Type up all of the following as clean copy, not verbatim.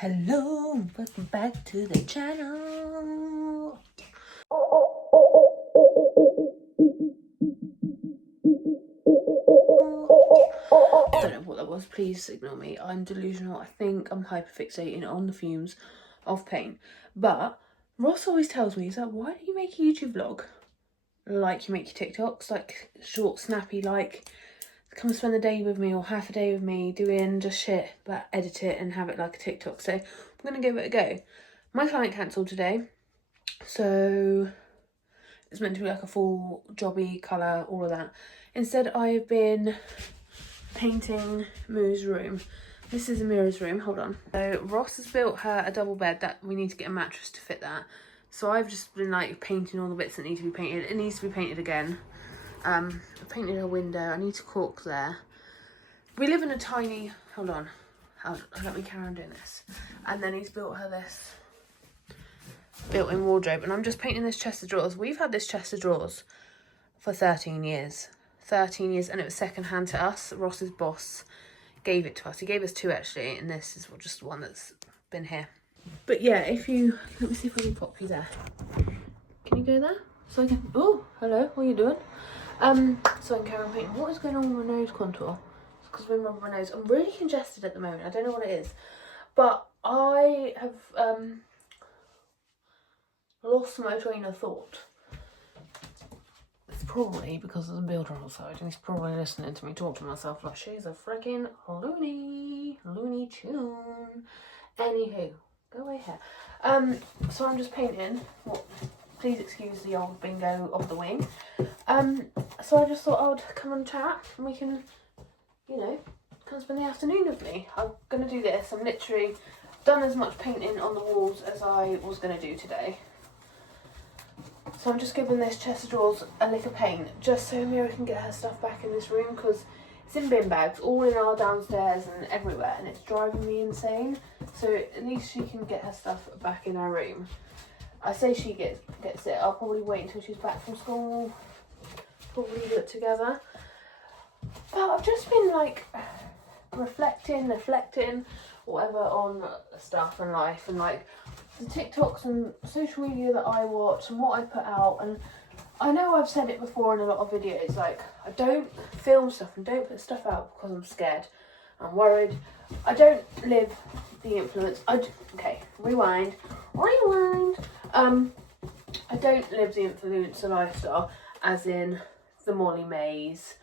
Hello, welcome back to the channel. I don't know what that was, please ignore me. I'm delusional. I think I'm hyperfixating on the fumes of paint. But Ross always tells me, he's like, why do you make a YouTube vlog like you make your TikToks? Like short, snappy, like come spend the day with me or half a day with me doing just shit, but edit it and have it like a TikTok. So I'm gonna give it a go. My client cancelled today, so it's meant to be like a full jobby colour, all of that. Instead, I've been painting Moo's room. This is Amira's room, hold on. So Ross has built her a double bed that we need to get a mattress to fit that. So I've just been like painting all the bits that need to be painted. It needs to be painted again. I painted her window. I need to caulk there. We live in a tiny, hold on, let me carry on doing this. And then he's built her this built-in wardrobe, and I'm just painting this chest of drawers. We've had this chest of drawers for 13 years. 13 years, and it was second-hand to us. Ross's boss gave it to us. He gave us two, actually, and this is just one that's been here. But yeah, if you, let me see if I can pop you there. Can you go there? So I can, oh, hello, what are you doing? So I can carry on painting. What is going on with my nose contour? It's because I'm rubbing my nose. I'm really congested at the moment. I don't know what it is. But I have lost my train of thought. It's probably because of the builder outside, and he's probably listening to me talk to myself like she's a freaking loony tune. Anywho, go away here. So I'm just painting. What? Please excuse the old bingo of the wing. So I just thought I would come and chat, and we can, you know, come spend the afternoon with me. I'm gonna do this. I'm literally done as much painting on the walls as I was gonna do today. So I'm just giving this chest of drawers a lick of paint, just so Amira can get her stuff back in this room, because it's in bin bags, all in our downstairs and everywhere, and it's driving me insane. So at least she can get her stuff back in her room. I say she gets it. I'll probably wait until she's back from school. Probably do it together. But I've just been like reflecting, whatever, on stuff and life, and like the TikToks and social media that I watch and what I put out. And I know I've said it before in a lot of videos, like I don't film stuff and don't put stuff out because I'm scared. I'm worried. I don't live the influence. Okay, rewind. I don't live the influencer lifestyle, as in the Molly Mays,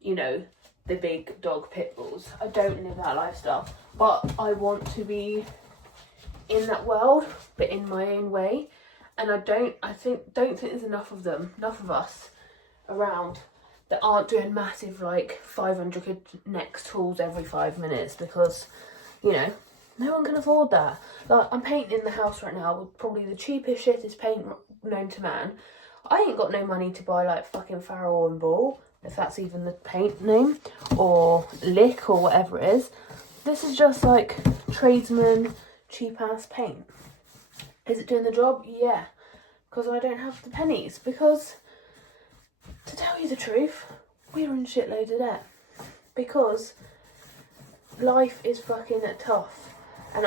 you know, the big dog pit bulls. I don't live that lifestyle, but I want to be in that world, but in my own way. And I don't think there's enough of us around that aren't doing massive like 500 quid next tools every 5 minutes, because, you know, no one can afford that. Like, I'm painting the house right now with probably the cheapest, shittest paint known to man. I ain't got no money to buy like fucking Farrow and Ball, if that's even the paint name, or Lick or whatever it is. This is just like tradesman cheap ass paint. Is it doing the job? Yeah, because I don't have the pennies. Because to tell you the truth, we're in shitloads of debt, because life is fucking tough. And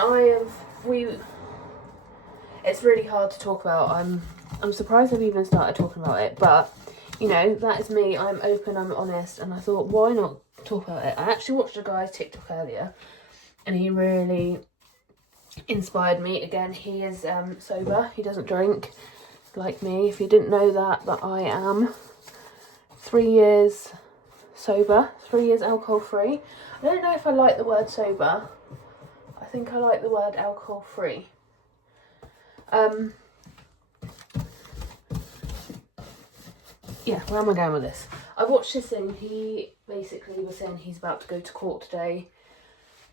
it's really hard to talk about. I'm surprised I've even started talking about it, but you know, that is me. I'm open, I'm honest, and I thought, why not talk about it? I actually watched a guy's TikTok earlier, and he really inspired me. Again, he is sober. He doesn't drink like me. If you didn't know that I am 3 years sober, 3 years alcohol free. I don't know if I like the word sober. I think I like the word alcohol free. Yeah, where am I going with this? I watched this thing. He basically was saying he's about to go to court today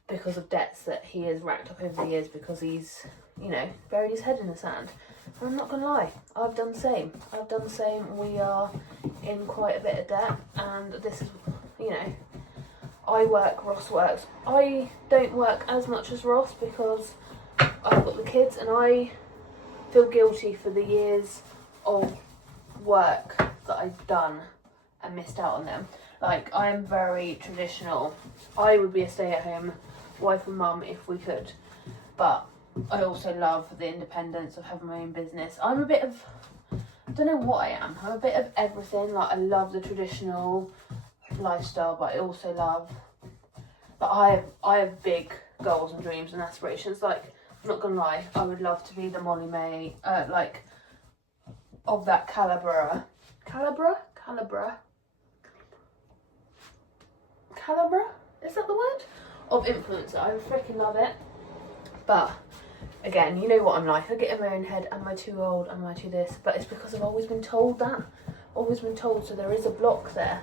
because of debts that he has racked up over the years, because he's, you know, buried his head in the sand. And I'm not gonna lie, I've done the same. We are in quite a bit of debt, and this is, you know, I work, Ross works. I don't work as much as Ross because I've got the kids, and I feel guilty for the years of work that I've done and missed out on them. Like, I am very traditional. I would be a stay-at-home wife and mum if we could. but I also love the independence of having my own business. I'm a bit of, I don't know what I am. I'm a bit of everything. Like, I love the traditional lifestyle, but I also love, but I have big goals and dreams and aspirations. Like, I'm not gonna lie, I would love to be the Molly May, like, of that calibre, is that the word? Of influencer. I freaking love it. But again, you know what I'm like. I get in my own head, am I too old, am I too this? But it's because I've always been told that. Always been told, so there is a block there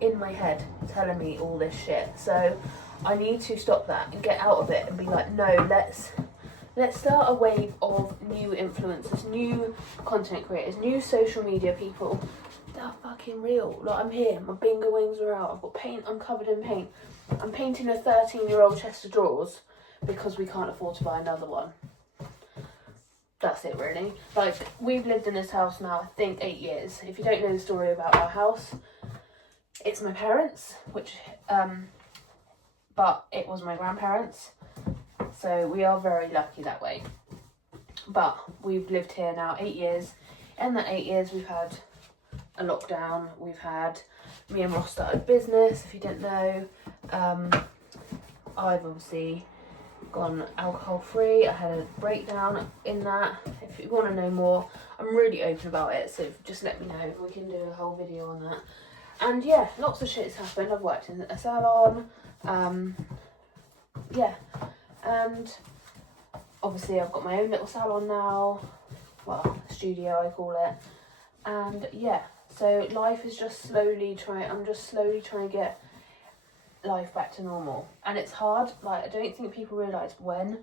in my head telling me all this shit. So I need to stop that and get out of it and be like, no, let's start a wave of new influencers, new content creators, new social media people that are fucking real. Like, I'm here, my bingo wings are out, I've got paint, I'm covered in paint. I'm painting a 13-year-old chest of drawers because we can't afford to buy another one. That's it, really. Like, we've lived in this house now, I think, 8 years. If you don't know the story about our house, it's my parents, but it was my grandparents. So we are very lucky that way. But we've lived here now 8 years. In that 8 years, we've had a lockdown. We've had, me and Ross started business, if you didn't know. I've obviously gone alcohol free. I had a breakdown in that. If you want to know more, I'm really open about it, so just let me know. We can do a whole video on that. And yeah, lots of shit's happened. I've worked in a salon. Yeah, and obviously I've got my own little salon now. Well, studio I call it. And yeah, so life is just slowly I'm just slowly trying to get life back to normal. And it's hard. Like, I don't think people realise when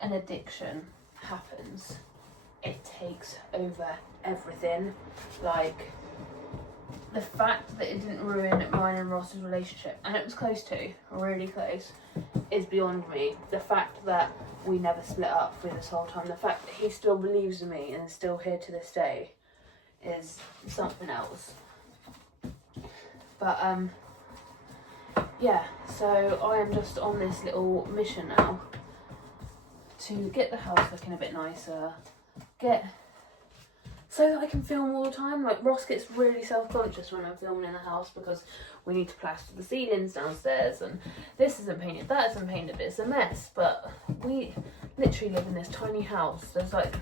an addiction happens, it takes over everything. Like, the fact that it didn't ruin mine and Ross's relationship, and it was close to, really close, is beyond me. The fact that we never split up through this whole time, the fact that he still believes in me and is still here to this day, is something else. But yeah, so I am just on this little mission now to get the house looking a bit nicer, so that I can film all the time. Like, Ross gets really self-conscious when I'm filming in the house because we need to plaster the ceilings downstairs and this isn't painted, that isn't painted, it's a mess. But we literally live in this tiny house. There's like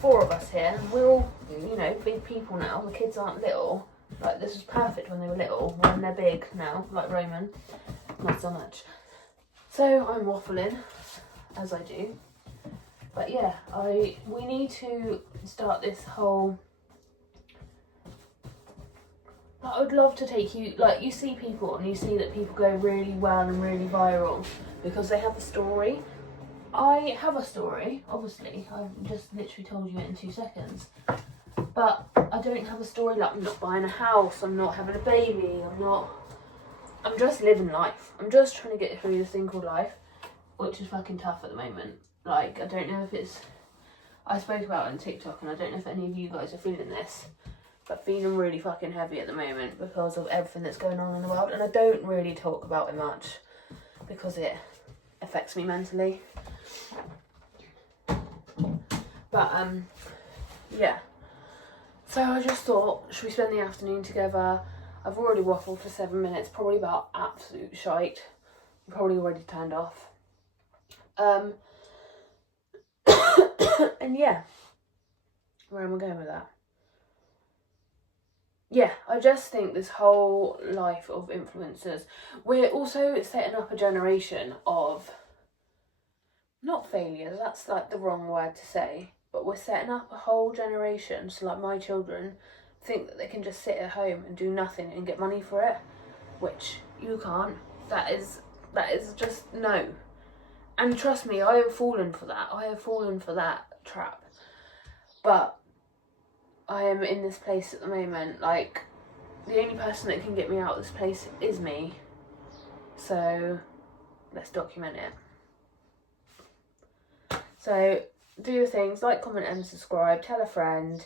4 of us here and we're all, you know, big people now. The kids aren't little. Like, this was perfect when they were little. When they're big now, like Roman, not so much. So I'm waffling, as I do. But yeah, we need to start this whole, I would love to take you, like, you see people and you see that people go really well and really viral because they have a story. I have a story, obviously. I've just literally told you it in 2 seconds. But I don't have a story. Like, I'm not buying a house, I'm not having a baby, I'm just living life. I'm just trying to get through this thing called life, which is fucking tough at the moment. Like, I don't know if it's, I spoke about it on TikTok and I don't know if any of you guys are feeling this, but feeling really fucking heavy at the moment because of everything that's going on in the world. And I don't really talk about it much because it affects me mentally. But yeah, so I just thought, should we spend the afternoon together? I've already waffled for 7 minutes, probably about absolute shite. I'm probably already turned off. And yeah, where am I going with that? Yeah, I just think this whole life of influencers, we're also setting up a generation of, not failures, that's like the wrong word to say, but we're setting up a whole generation, so like my children think that they can just sit at home and do nothing and get money for it, which you can't. That is just no. And trust me, I have fallen for that. I have fallen for that trap. But I am in this place at the moment, like, the only person that can get me out of this place is me. So let's document it. So do your things, like, comment and subscribe, tell a friend.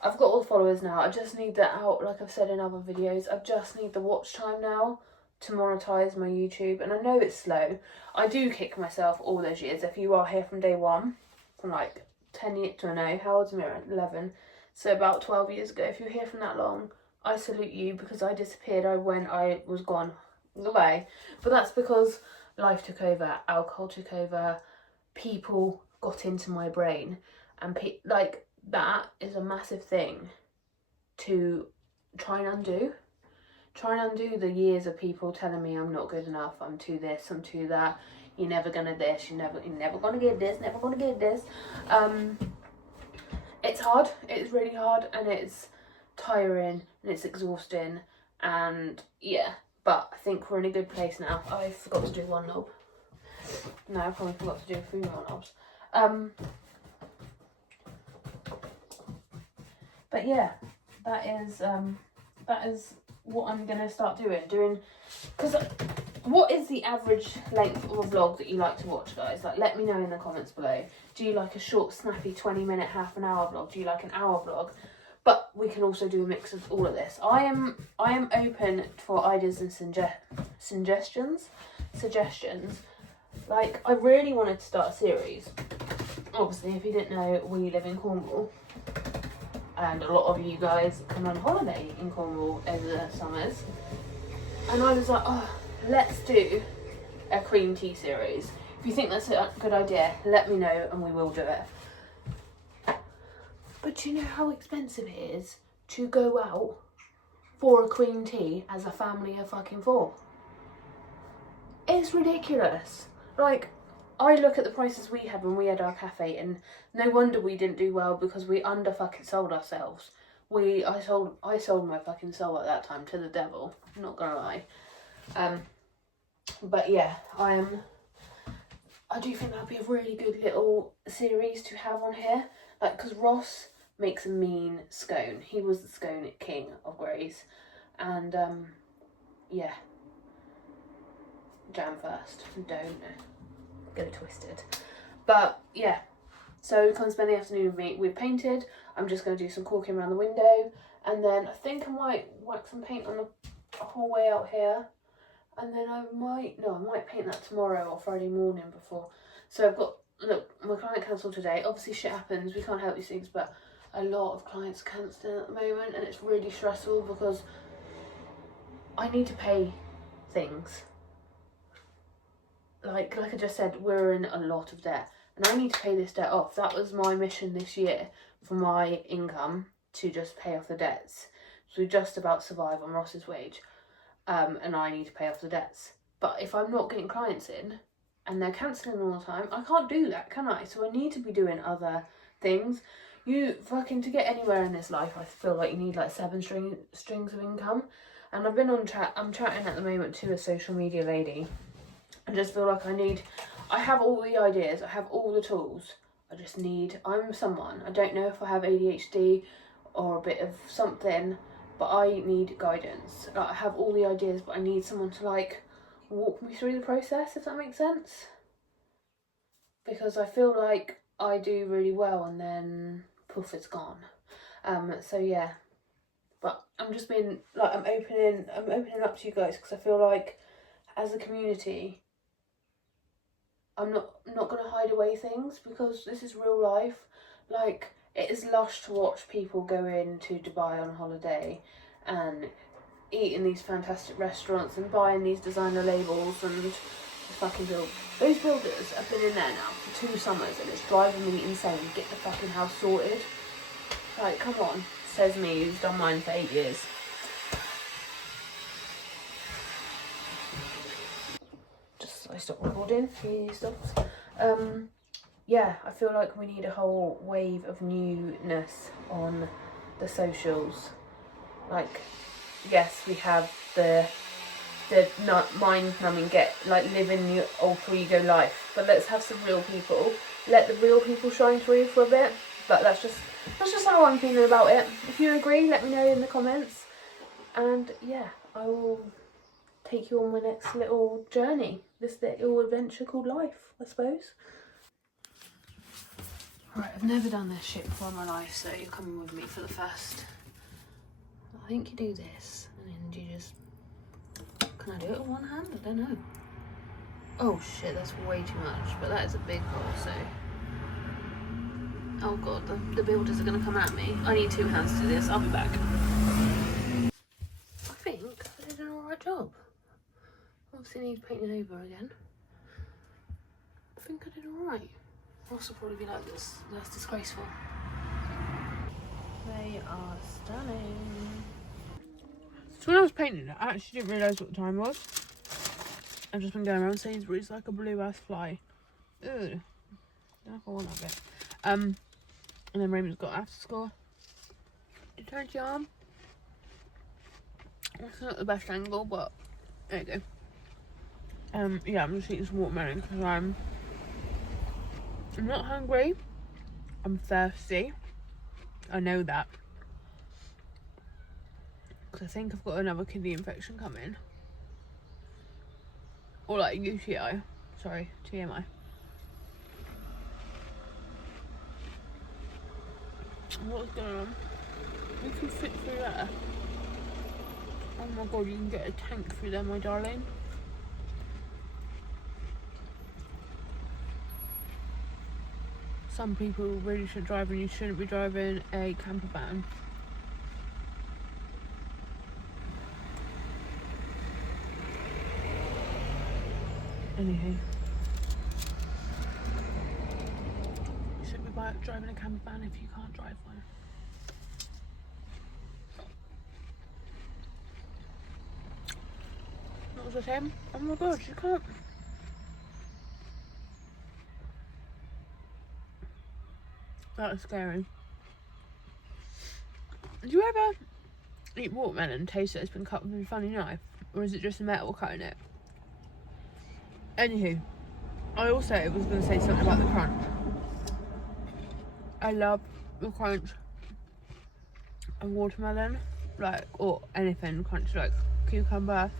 I've got all the followers now. I just need that out, like I've said in other videos. I just need the watch time now to monetize my YouTube, and I know it's slow. I do kick myself all those years. If you are here from day one, from like 10 years to no, how old's Mira? 11. So about 12 years ago, if you're here from that long, I salute you, because I disappeared. I was gone. Goodbye. But that's because life took over, alcohol took over, people got into my brain, and like that is a massive thing to try and undo. Try and undo the years of people telling me I'm not good enough, I'm too this, I'm too that, you're never gonna this, you're never gonna get this, never gonna get this. It's hard, it's really hard, and it's tiring, and it's exhausting, and yeah, but I think we're in a good place now. I forgot to do one knob. No, I probably forgot to do a few more knobs. But yeah, that is what I'm gonna start doing, because what is the average length of a vlog that you like to watch, guys? Like, let me know in the comments below. Do you like a short, snappy 20-minute, half an hour vlog? Do you like an hour vlog? But we can also do a mix of all of this. I am open for ideas and suggestions. Like, I really wanted to start a series. Obviously, if you didn't know, we live in Cornwall, and a lot of you guys come on holiday in Cornwall over the summers. And I was like, oh, let's do a cream tea series. If you think that's a good idea, let me know and we will do it. But do you know how expensive it is to go out for a cream tea as a family of fucking 4? It's ridiculous. Like, I look at the prices we had when we had our cafe, and no wonder we didn't do well, because we under fucking sold ourselves. I sold my fucking soul at that time to the devil, I'm not gonna lie. But yeah, I do think that'd be a really good little series to have on here. Like, because Ross makes a mean scone. He was the scone king of Grays. And yeah, jam first, don't get it twisted. But yeah, so come spend the afternoon with me. We've painted. I'm just going to do some caulking around the window, and then I think I might wax some paint on the hallway out here, and then I might paint that tomorrow or Friday morning before. So I've got, look, my client cancelled today. Obviously shit happens, we can't help these things, but a lot of clients are cancelling at the moment, and it's really stressful because I need to pay things. Like I just said, we're in a lot of debt, and I need to pay this debt off. That was my mission this year for my income, to just pay off the debts. So we just about survive on Ross's wage, and I need to pay off the debts. But if I'm not getting clients in and they're cancelling all the time, I can't do that, can I? So I need to be doing other things. To get anywhere in this life, I feel like you need like 7 strings of income. And I'm chatting at the moment to a social media lady. I just feel like I have all the ideas, I have all the tools. I'm someone, I don't know if I have ADHD or a bit of something, but I need guidance. Like, I have all the ideas, but I need someone to like walk me through the process, if that makes sense. Because I feel like I do really well and then poof, it's gone. So yeah, but I'm just being like, I'm opening up to you guys, because I feel like as a community, I'm not going to hide away things, because this is real life. Like, it is lush to watch people go into Dubai on holiday and eat in these fantastic restaurants and buying these designer labels and just fucking build. Those builders have been in there now for 2 summers, and it's driving me insane. Get the fucking house sorted. Like, come on, says me who's done mine for 8 years. I stopped recording, he stopped. Yeah, I feel like we need a whole wave of newness on the socials. Like, yes, we have the mind-numbing, living your alter ego life, but let's have some real people. Let the real people shine through for a bit. But that's just how I'm feeling about it. If you agree, let me know in the comments. And yeah, I will take you on my next little journey, this little adventure called life, I suppose. Right, I've never done this shit before in my life, so you're coming with me for the first. I think you do this, and then you just Can I do it with one hand? I don't know. Oh shit, that's way too much, but that is a big hole, so... Oh god, the builders are going to come at me. I need 2 hands to do this. I'll be back. I think I did an alright job. Obviously need painting over again. I think I did alright. Ross will probably be like, this. That's disgraceful. They are stunning. So when I was painting it, I actually didn't realise what the time was. I've just been going around Sainsbury's like a blue ass fly. Ugh. I don't know if I want that bit. And then Raymond's got after school. Detergent arm. It's not the best angle, but there you go. Yeah, I'm just eating some watermelon because I'm not hungry. I'm thirsty. I know that. Because I think I've got another kidney infection coming. Or like UTI. Sorry, TMI. What's going on? You can fit through there. Oh my god, you can get a tank through there, my darling. Some people really shouldn't drive, and you shouldn't be driving a camper van. Anywho. You shouldn't be driving a camper van if you can't drive one. What was I saying? Oh my god, you can't. That was scary. Do you ever eat watermelon and taste that it's been cut with a funny knife? Or is it just a metal cutting it? Anywho, I also was going to say something about the crunch. I love the crunch of watermelon, like, or anything crunchy, like cucumber.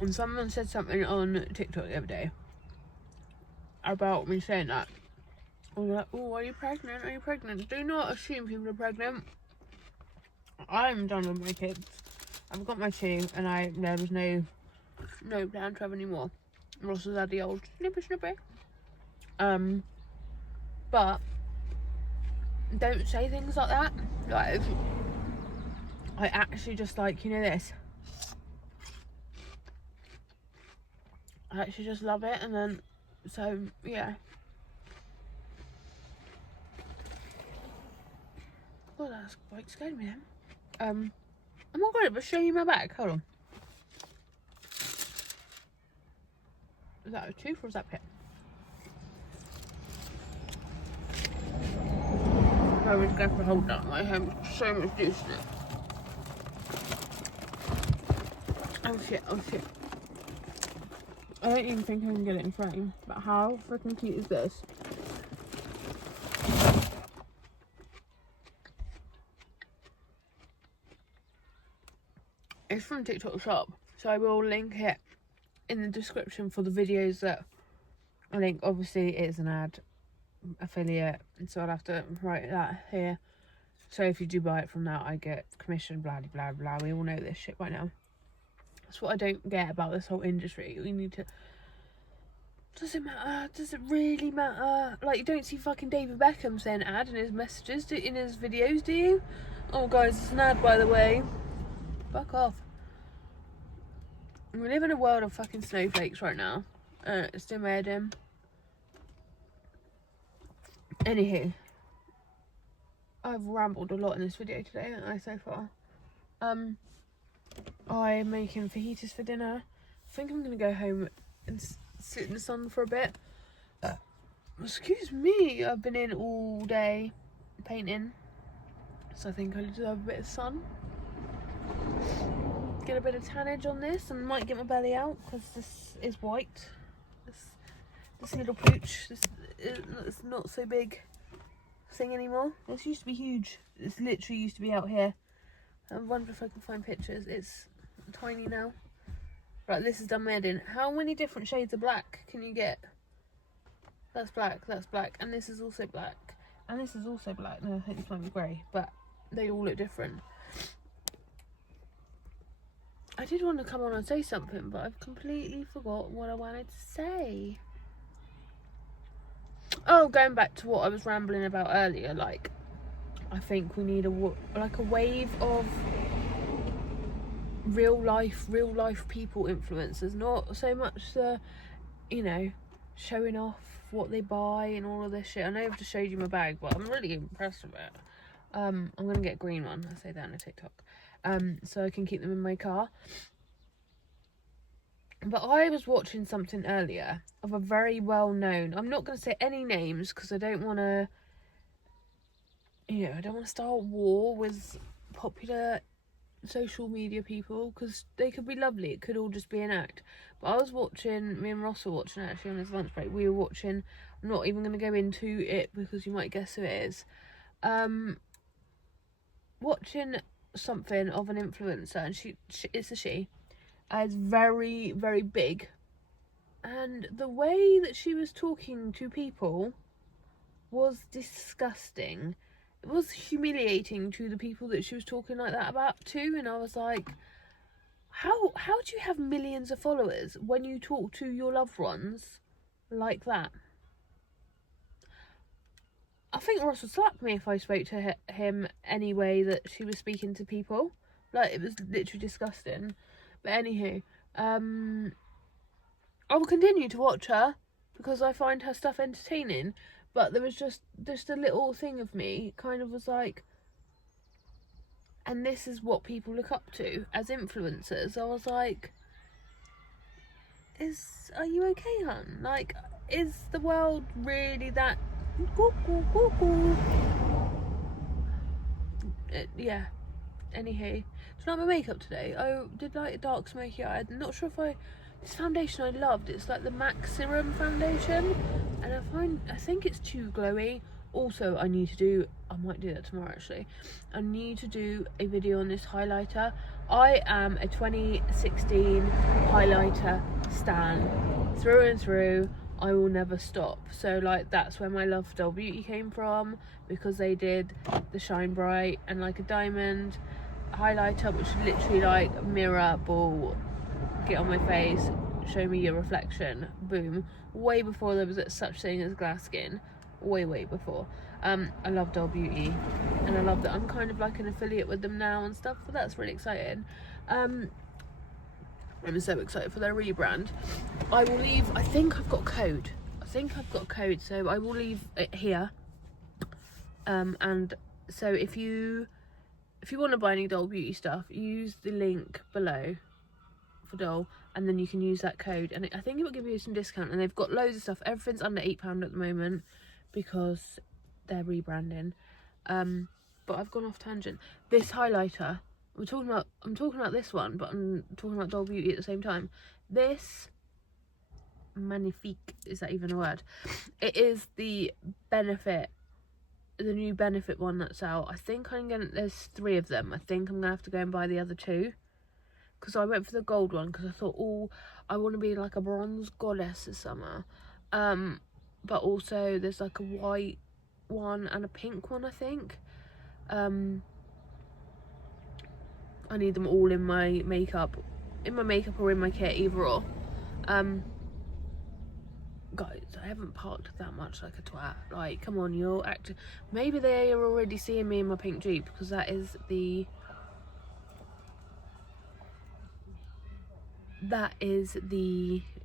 And someone said something on TikTok the other day about me saying that. I was like, oh, are you pregnant? Are you pregnant? Do not assume people are pregnant. I'm done with my kids. I've got my 2, and there was no plan to have any more. Ross has had the old snippy. But don't say things like that. Like, I actually just like, you know this. I actually just love it, and then, so, yeah. Oh, that's quite scared me then. Oh my god, it was showing you my back. Hold on. Is that a tooth or is that pit? I was going to hold that. I have so much juice in it. Oh shit. I don't even think I can get it in frame. But how freaking cute is this? It's from TikTok Shop, so I will link it in the description for the videos that I link. Obviously, it's an ad affiliate, so I'll have to write that here. So if you do buy it from that, I get commission, blah blah blah. We all know this shit by now. That's what I don't get about this whole industry. We need to. Does it matter? Does it really matter? Like, you don't see fucking David Beckham saying ad in his messages, in his videos, do you? Oh guys, it's an ad, by the way. Fuck off. We live in a world of fucking snowflakes right now. It's doing my head in. Anywho, I've rambled a lot in this video today, haven't I, so far? I'm making fajitas for dinner. I think I'm gonna go home and sit in the sun for a bit. Excuse me, I've been in all day painting, so I think I deserve a bit of sun. Get a bit of tannage on this, and might get my belly out because this is white. This little pooch, it's not so big thing anymore. This used to be huge. This literally used to be out here. I wonder if I can find pictures. It's tiny now. Right, this is done my head in. How many different shades of black can you get? That's black, and this is also black, and this is also black. No, I think this might be grey, but they all look different. I did want to come on and say something, but I've completely forgot what I wanted to say. Oh, going back to what I was rambling about earlier, like, I think we need a wave of real life people influencers, not so much the, you know, showing off what they buy and all of this shit. I know I've just showed you my bag, but I'm really impressed with it. I'm gonna get a green one. I say that on a TikTok, so I can keep them in my car. But I was watching something earlier of a very well-known, I'm not going to say any names because I don't want to, you know, I don't want to start war with popular social media people, because they could be lovely, it could all just be an act. But I was watching, me and Ross were watching actually on his lunch break, we were watching, I'm not even going to go into it because you might guess who it is, watching something of an influencer, and she it's a she, is very, very big. And the way that she was talking to people was disgusting. It was humiliating to the people that she was talking like that about too. And I was like, how do you have millions of followers when you talk to your loved ones like that? I think Ross would slap me if I spoke to him any way that she was speaking to people. Like, it was literally disgusting. But anywho, I will continue to watch her because I find her stuff entertaining, but there was just a little thing of me kind of was like, and this is what people look up to as influencers. I was like, are you okay, hun? Like, is the world really that yeah. Anywho, do you like my makeup today? I did like a dark smoky eye. I'm not sure if this foundation I loved, it's like the MAC Serum foundation, and I think it's too glowy. Also, I might do that tomorrow actually. I need to do a video on this highlighter. I am a 2016 highlighter stan through and through. I will never stop. So like, that's where my love for Doll Beauty came from, because they did the Shine Bright and like a diamond highlighter, which is literally like mirror ball, get on my face, show me your reflection, boom. Way before there was such thing as glass skin, way before. I love Doll Beauty, and I love that I'm kind of like an affiliate with them now and stuff, so that's really exciting. I'm so excited for their rebrand. I will leave, I think I've got a code, so I will leave it here, and so if you want to buy any Doll Beauty stuff, use the link below for Doll, and then you can use that code, and I think it will give you some discount. And they've got loads of stuff. Everything's under £8 at the moment because they're rebranding. But I've gone off tangent. This highlighter, I'm talking about this one, but I'm talking about Doll Beauty at the same time. This magnifique, is that even a word? It is the new Benefit one that's out. I think there's 3 of them. I think I'm gonna have to go and buy the other 2, because I went for the gold one because I thought, oh, I want to be like a bronze goddess this summer. But also there's like a white one and a pink one, I think. I need them all in my makeup or in my kit, either or. Guys, I haven't parked that much like a twat. Like, come on, you're acting. Maybe they are already seeing me in my pink Jeep, because that is the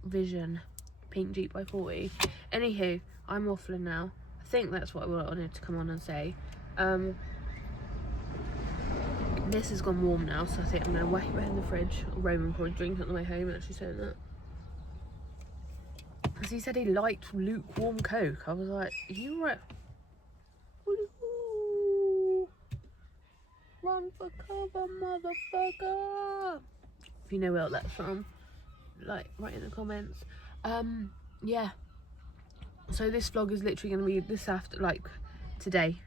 Vision pink Jeep by 40. Anywho, I'm waffling now. I think that's what I wanted to come on and say. This has gone warm now, so I think I'm going to whack it in the fridge. Roman probably drink it on the way home, actually saying that. Because he said he liked lukewarm Coke. I was like, are you right? Run for cover, motherfucker! If you know where that's from, like, write in the comments. Yeah. So this vlog is literally going to be this after, like, today,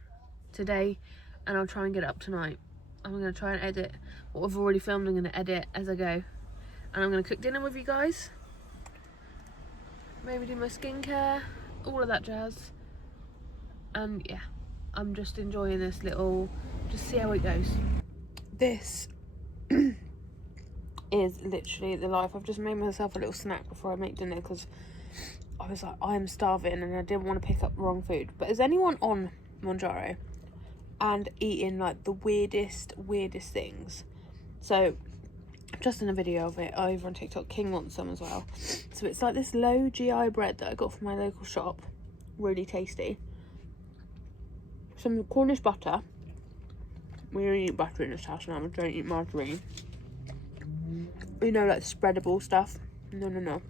and I'll try and get it up tonight. I'm going to try and edit what I've already filmed. I'm going to edit as I go, and I'm going to cook dinner with you guys. Maybe do my skincare, all of that jazz. And yeah, I'm just enjoying this little, just see how it goes. This is literally the life. I've just made myself a little snack before I make dinner because I was like, I am starving and I didn't want to pick up the wrong food. But is anyone on Monjaro and eating like the weirdest things? So just in a video of it over on TikTok, King wants some as well. So it's like this low GI bread that I got from my local shop, really tasty. Some Cornish butter. We don't eat butter in this house now. We don't eat margarine. You know, like spreadable stuff. No.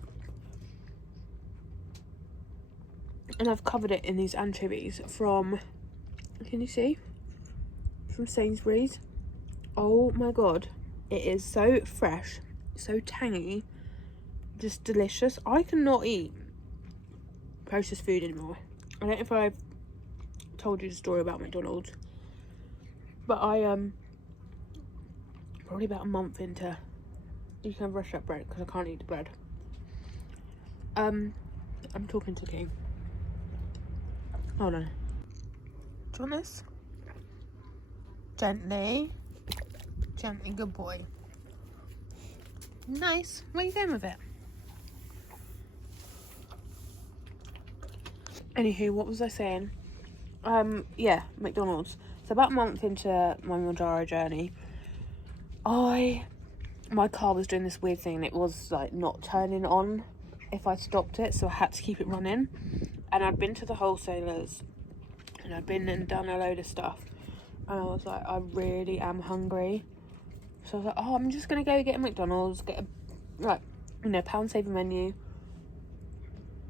And I've covered it in these anchovies from, can you see? From Sainsbury's. Oh my god. It is so fresh, so tangy, just delicious. I cannot eat processed food anymore. I don't know if I've told you the story about McDonald's, but I probably about a month into, you can have rush up bread because I can't eat the bread. I'm talking to King. Hold on. Do you want this? Gently, good boy. Nice. Where are you going with it? Anywho, what was I saying? Yeah, McDonald's. So about a month into my Monjaro journey, my car was doing this weird thing and it was like not turning on if I stopped it, so I had to keep it running. And I'd been to the wholesalers and I'd been and done a load of stuff, and I was like, I really am hungry. So I was like, oh, I'm just gonna go get a McDonald's, get a pound saver menu,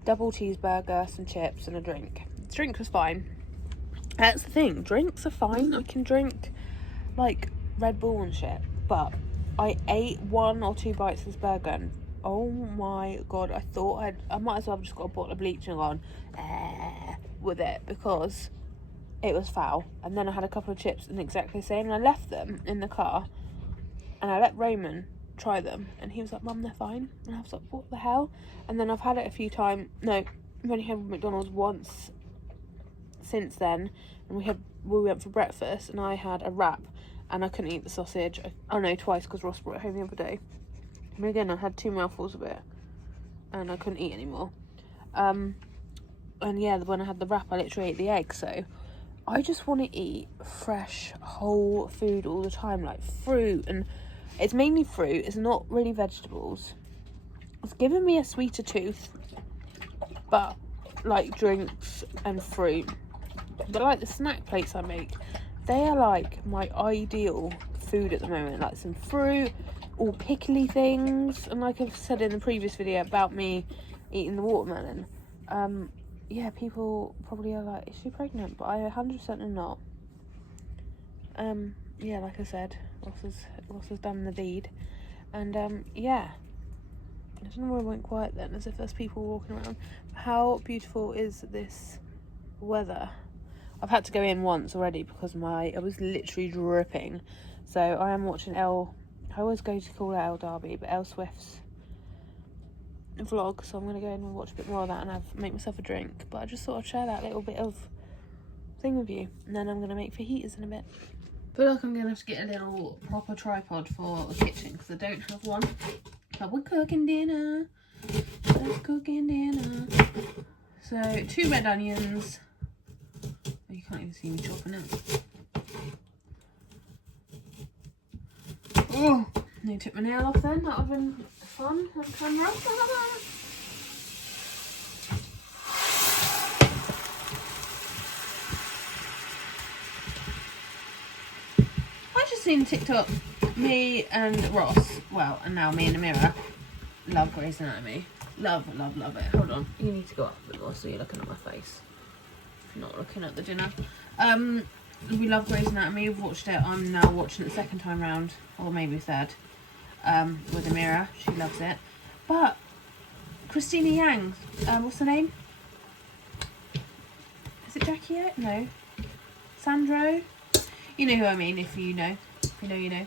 double cheeseburger, some chips and a drink. The drink was fine. That's the thing, drinks are fine. I can drink like Red Bull and shit, but I ate 1 or 2 bites of this burger and oh my god, I thought I might as well have just got a bottle of bleach and gone with it because it was foul. And then I had a couple of chips and exactly the same, and I left them in the car and I let Roman try them and he was like, Mum, they're fine. And I was like, what the hell? And then I've had it a few times. No, I've only had McDonald's once since then, and we went for breakfast and I had a wrap and I couldn't eat the sausage. Twice because Ross brought it home the other day. And again, I had 2 mouthfuls of it and I couldn't eat anymore. And yeah, when I had the wrap, I literally ate the egg. So I just want to eat fresh, whole food all the time, like fruit, and it's mainly fruit. It's not really vegetables. It's giving me a sweeter tooth, but like drinks and fruit. But like the snack plates I make, they are like my ideal food at the moment. Like some fruit, all pickly things, and like I've said in the previous video about me eating the watermelon, yeah, people probably are like, is she pregnant? But I 100% am not. Yeah, like I said, Ross has done the deed, and yeah, I don't know why I went quiet then, as if there's people walking around. How beautiful is this weather? I've had to go in once already because I was literally dripping. So I am watching I always go to call it Elle Derby, but Elle Swift's vlog. So I'm going to go in and watch a bit more of that and make myself a drink. But I just thought I'd share that little bit of thing with you. And then I'm going to make fajitas in a bit. I feel like I'm going to have to get a little proper tripod for the kitchen because I don't have one. But we're cooking dinner. Let's cooking dinner. So 2 red onions. You can't even see me chopping it. Oh, I took my nail off then. That would have been fun on camera. I just seen TikTok. Me and Ross, well, and now me and Amira, love Grey's Anatomy. Love it. Hold on. You need to go up a bit more so you're looking at my face. Not looking at the dinner. We love Grey's Anatomy. We've watched it. I'm now watching it the 2nd time round, or maybe 3rd, with Amira. She loves it. But Christina Yang, what's her name? Is it Jackie yet? No. Sandro? You know who I mean. If you know. If you know, you know.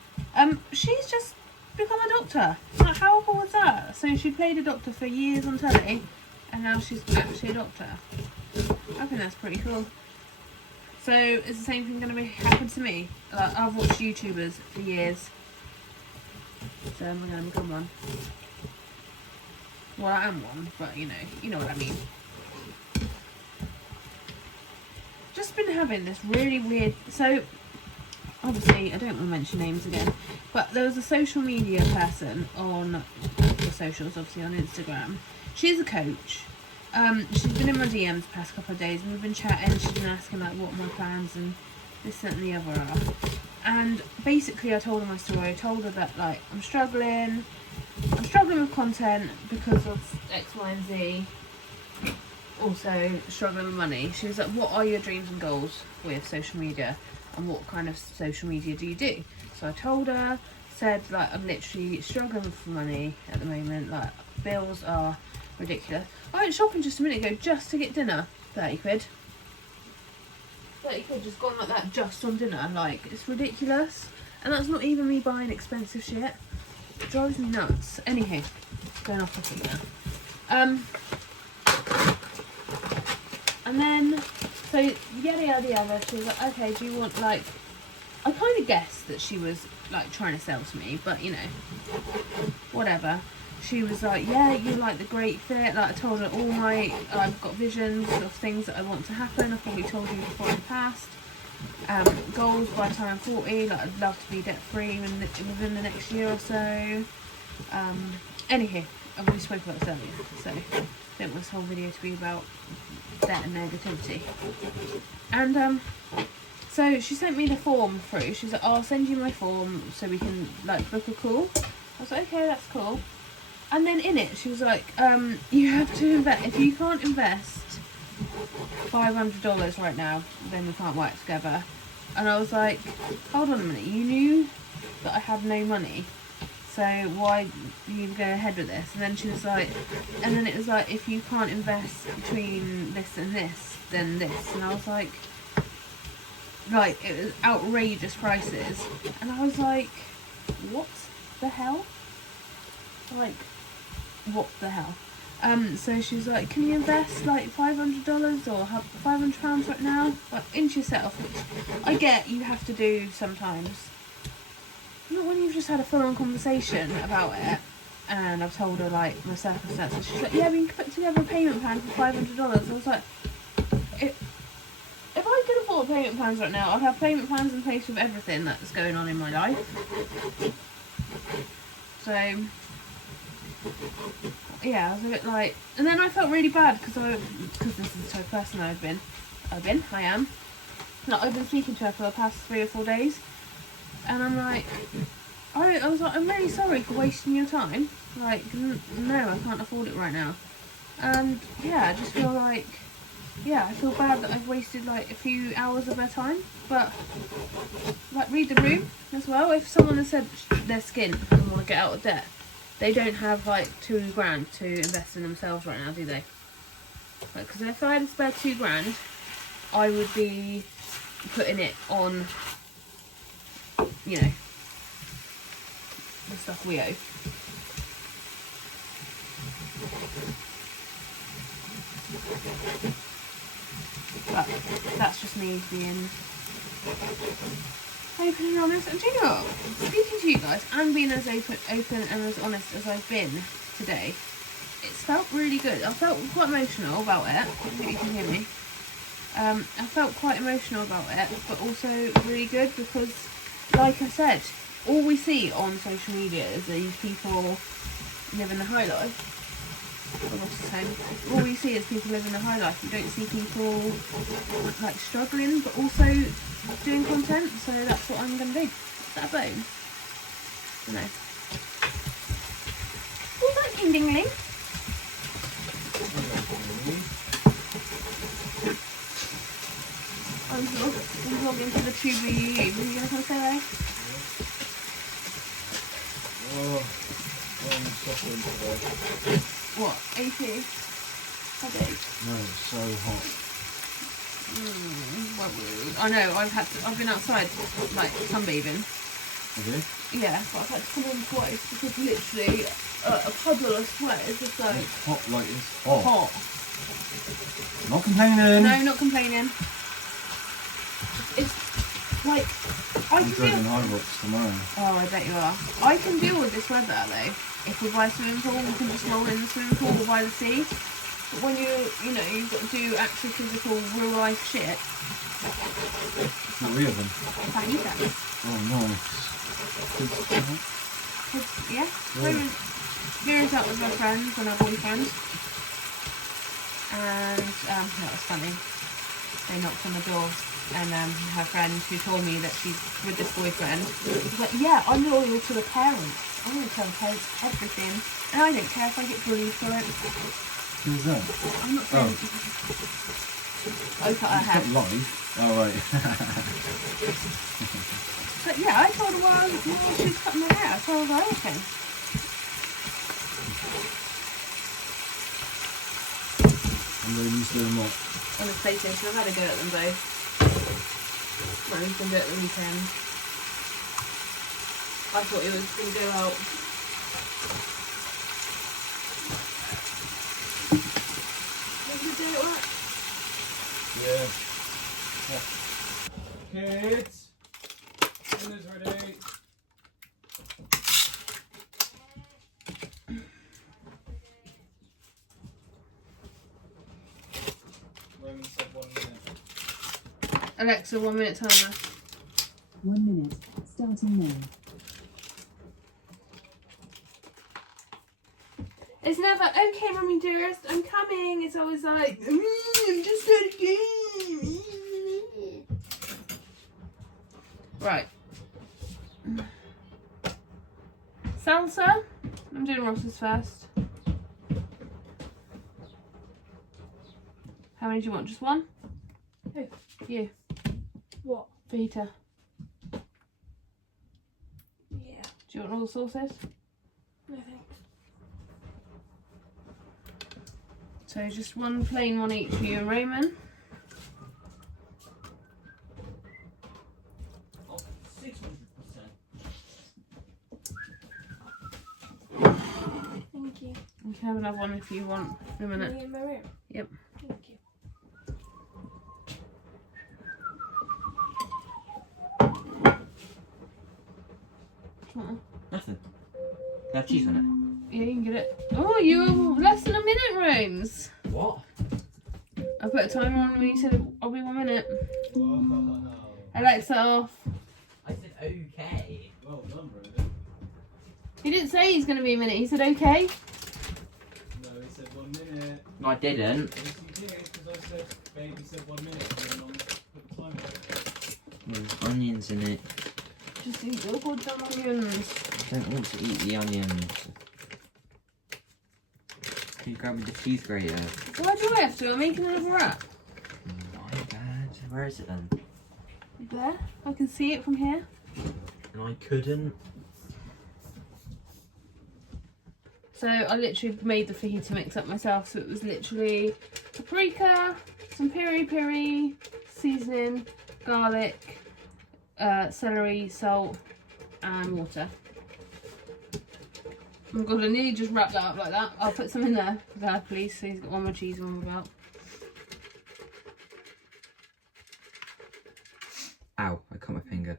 She's just become a doctor. Like, how cool was that? So she played a doctor for years on telly, and now she's actually a doctor. I think that's pretty cool. So is the same thing going to happen to me? Like, I've watched YouTubers for years So I'm gonna become one. Well, I am one, but you know what I mean. Just been having this really weird. So obviously, I don't want to mention names again, but there was a social media person on the socials, obviously on Instagram. She's a coach. She's been in my DMs the past couple of days, and we've been chatting. She's been asking like what my plans and this, that, and the other are. And basically, I told her my story. I told her that like I'm struggling with content because of X, Y, and Z. Also struggling with money. She was like, "What are your dreams and goals with social media, and what kind of social media do you do?" So I told her, said like I'm literally struggling for money at the moment. Like bills are ridiculous. I went shopping just a minute ago just to get dinner. 30 quid. 30 quid just gone like that just on dinner. Like it's ridiculous. And that's not even me buying expensive shit. It drives me nuts. Anywho, going off topic now. And then, so yada yada yada, she was like, okay, do you want like, I kind of guessed that she was like trying to sell to me, but you know, whatever. She was like, yeah, you're like the great fit. Like I told her all I've got visions of things that I want to happen. I've probably told you before in the past. Goals by the time I'm 40, like I'd love to be debt free within the next year or so. Anywho, I've already spoken about this earlier, so I don't want this whole video to be about debt and negativity. And so she sent me the form through. She's like, I'll send you my form so we can like book a call. I was like, okay, that's cool. And then in it, she was like, you have to invest. If you can't invest $500 right now, then we can't work together. And I was like, hold on a minute. You knew that I had no money, so why you go ahead with this? And then she was like, and then it was like, if you can't invest between this and this, then this. And I was like it was outrageous prices. And I was like, what the hell? Like, what the hell? So she was like, can you invest like $500 or £500 right now? Like, into yourself, which I get you have to do sometimes. Not when you've just had a full-on conversation about it, and I've told her like my circumstances. She's like, yeah, we can put together a payment plan for $500. I was like, if I could afford payment plans right now, I'd have payment plans in place with everything that's going on in my life. So yeah, I was a bit like, and then I felt really bad because this is the type of person I am. Like, I've been speaking to her for the past 3 or 4 days, and I'm like, I was like, I'm really sorry for wasting your time. Like, no, I can't afford it right now. And yeah, I just feel like, yeah, I feel bad that I've wasted like a few hours of her time. But like, read the room as well. If someone has said they're skint and want to get out of debt, they don't have like £2,000 to invest in themselves right now, do they? Like, because if I had a spare £2,000, I would be putting it on, you know, the stuff we owe. But that's just me being open and honest. And do you know what? Speaking to you guys and being as open and as honest as I've been today, it's felt really good. I felt quite emotional about it. I think you can hear me. I felt quite emotional about it, but also really good because, like I said, all we see on social media is these people living the high life. All we see is people living the high life. You don't see people like struggling, but also doing content. So that's what I'm gonna do. Is that a bone? No. What's that, King Dingling? I'm vlogging for the tuber you. Are you gonna come say hello? Oh, I'm suffering today. What? AP? Headache? No, it's so hot. I know, I've been outside, like, sunbathing. Have you? Yeah, but I've had to come in twice because literally a puddle of sweat is just like... It's hot, like it's hot. Hot. Not complaining. No, not complaining. It's like, I'm driving high rocks tomorrow. Oh, I bet you are. I can deal with this weather though. If we buy a swimming pool, we can just roll in the swimming pool or by the sea. But when you know, you've got to do actual physical, real life shit. 3 of them. Fajita. Oh, nice. Yeah. Mira's out with her friends and her boyfriend. And that was funny. They knocked on the door. And her friend who told me that she's with this boyfriend was like, yeah, I'm loyal to the parents. I'm going to tell the parents everything. And I don't care if I get bullied for it. Who's that? I'm not saying... I cut her hair. It's not live. Oh, right. But yeah, I told her while she was cutting her hair. So I was like, okay. And Roman's doing what? On the PlayStation, I've had a go at them both. Roman's going to do it at the weekend. I thought he was going to go out. What did you do at work? Yeah. Kids, dinner's ready. Roman said 1 minute. Alexa, 1 minute timer. 1 minute, starting now. It's never, okay, Mummy dearest, I'm coming. It's always like, I'm just trying to game. Right. Salsa. I'm doing Ross's first. How many do you want? Just one? Who? You. What? Fajita. Yeah. Do you want all the sauces? No thanks. So just one plain one each for you and Roman. Oh, 600%. Thank you. You can have another one if you want in a minute. Me in my room. Yep. Thank you. Nothing. They have cheese on it. Yeah, you can get it. Oh, you were less than a minute, Rooms. What? I put a timer on when you said I'll be 1 minute. Oh, Alexa off. I said okay. well done, Roman. He didn't say he's going to be a minute. He said okay. No, he said 1 minute. No, I didn't. Yes, you did, because I said, baby said 1 minute, and then I put the timer on. There's onions in it. Just eat your goddamn onions. I don't want to eat the onions. Can you grab me the cheese grater? Why do I have to? I'm making another wrap. My bad. Where is it then? There. I can see it from here. And I couldn't. So I literally made the fajita mix up myself. So it was literally paprika, some peri-peri, seasoning, garlic, celery, salt and water. Oh my god, I nearly just wrapped that up like that. I'll put some in there for Dad, please. So he's got one more cheese and one more belt. Ow, I cut my finger.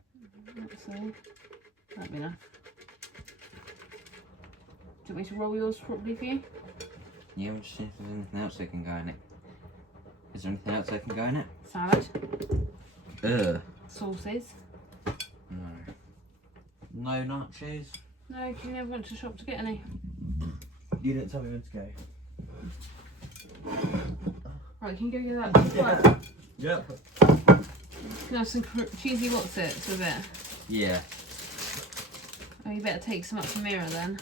So that'd be enough. Do you want me to roll yours properly for you? Yeah, we'll just see if there's anything else that can go in it. Is there anything else that can go in it? Salad. Ugh. Sauces. No. No nachos? No, you never went to shop to get any. You didn't tell me when to go. Right, can you go get that? Right. Yep. Can I have some cheesy what's-its with it? Yeah. Oh, you better take some up to Mira then.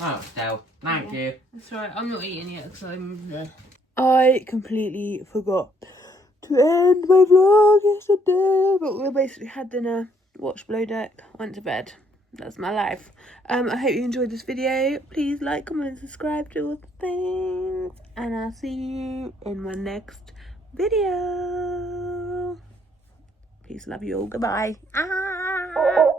Oh, Del. Thank you. That's right, I'm not eating yet because I'm... I completely forgot to end my vlog yesterday, but we basically had dinner, watched Below Deck, went to bed. That's my life. I hope you enjoyed this video. Please like, comment, subscribe to all the things, and I'll see you in my next video. Peace, love you all. Goodbye. Ah!